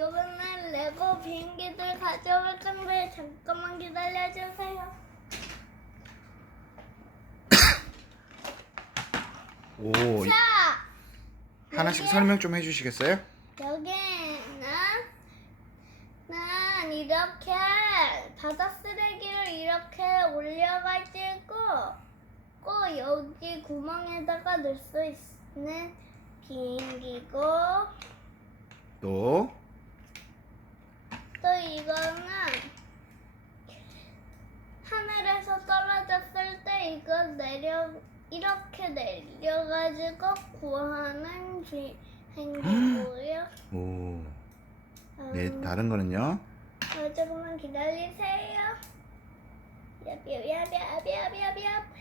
이번엔 레고 비행기들 가져올 건데 잠깐만 기다려주세요. 오, 이- 자, 하나씩 설명 좀 해주시겠어요? 여기는 는 이렇게 바다 쓰레기를 이렇게 올려가지고 꼭 여기 구멍에다가 넣을 수 있는 비행기고 또 또 이거는 하늘에서 떨어졌을 때 이거 내려 이렇게 내려가지고 구하는 비행기고요. 오, 네 음, 다른 거는요? 어, 조금만 기다리세요. 얍얍얍얍얍얍얍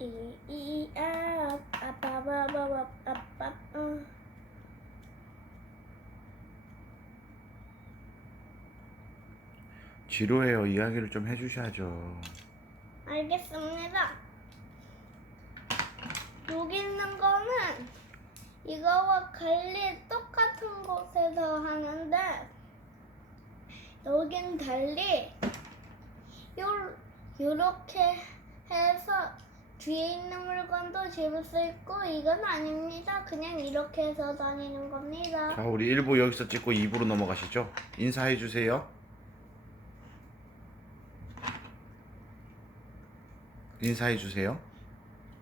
이이아 아빠바바바 아빠 응. 지루해요. 이야기를 좀 해주셔야죠. 알겠습니다. 여기 있는 거는 이거와 관리 똑같은 곳에서 하는데 여긴 달리 요 요렇게 해서 뒤에 있는 물건도 집을 수 있고 이건 아닙니다. 그냥 이렇게 해서 다니는 겁니다. 자, 우리 1부 여기서 찍고 2부로 넘어가시죠. 인사해 주세요. 인사해 주세요.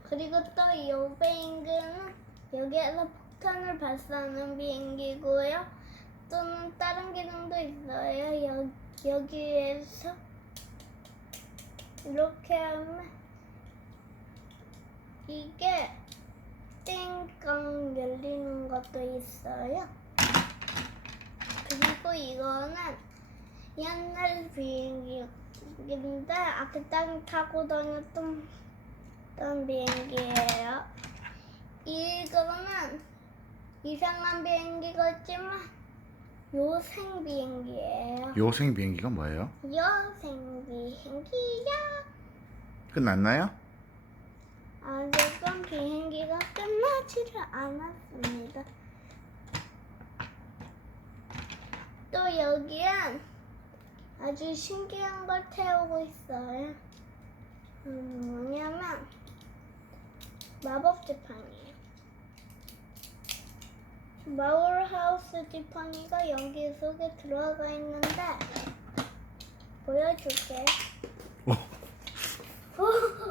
그리고 또이 비행기는 여기에서 폭탄을 발사하는 비행기고요. 또는 다른 기능도 있어요. 여, 여기에서 이렇게 하면 이게 띵깡 열리는 것도 있어요. 그리고 이거는 옛날 비행기 인데 아까 땅 타고 다녔던 어떤 비행기예요. 이거는 이상한 비행기 같지만 요생 비행기예요. 요생 비행기가 뭐예요? 요생 비행기야. 끝났나요? 아직은 비행기가 끝나지를 않았습니다. 또 여기엔 아주 신기한 걸 태우고 있어요. 음, 뭐냐면 마법 지팡이에요. 마을하우스 지팡이가 여기 속에 들어가 있는데 보여줄게. 오, 오,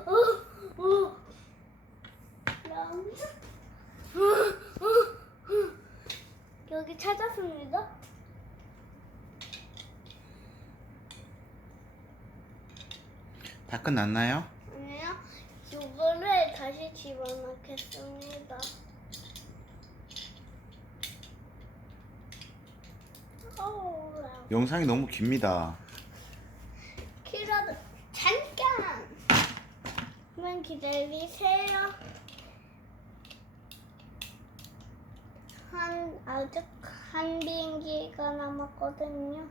오, 오. 라운드? 오, 오, 오. 여기 찾았습니다. 다 끝났나요? 아니요. 이거를 다시 집어넣겠습니다. 영상이 너무 깁니다. 키라도 잠깐! 만 기다리세요. 한 아직 한 비행기가 남았거든요.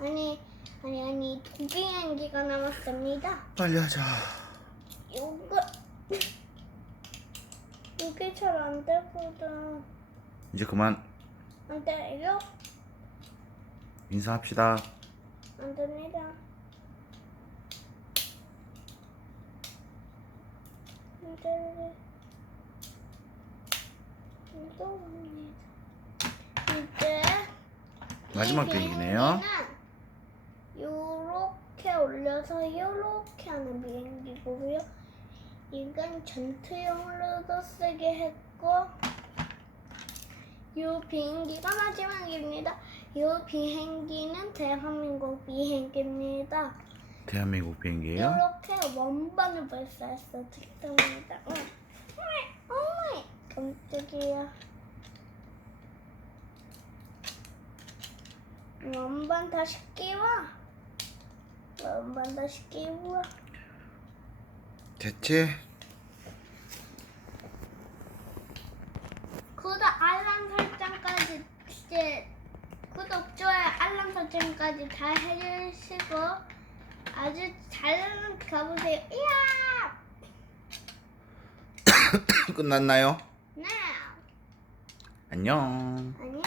아니 아니 아니 두 비행기가 남았습니다. 빨리 하자. 요거 이게 잘 안 되거든. 이제 그만 안 돼요? 인사합시다. 안 됩니다. 안 돼. 또 갑니다. 이제 마지막 이 비행기네요. 비행기는 올려서 요렇게 하는 비행기고요. 이건 전투용으로도 쓰게 했고 요 비행기가 마지막입니다. 요 비행기는 대한민국 비행기입니다. 대한민국 비행기예요? 이렇게 원반을 발사했어 특성입니다. 어. 어머, 깜짝이야. 원반 다시 끼워. 원반 다시 끼워. 됐지? 구독 알람 설정까지 이제 구독 좋아요 알람 설정까지 다 해주시고 아주 잘 가보세요. 이야. 끝났나요? 네. 안녕. 안녕.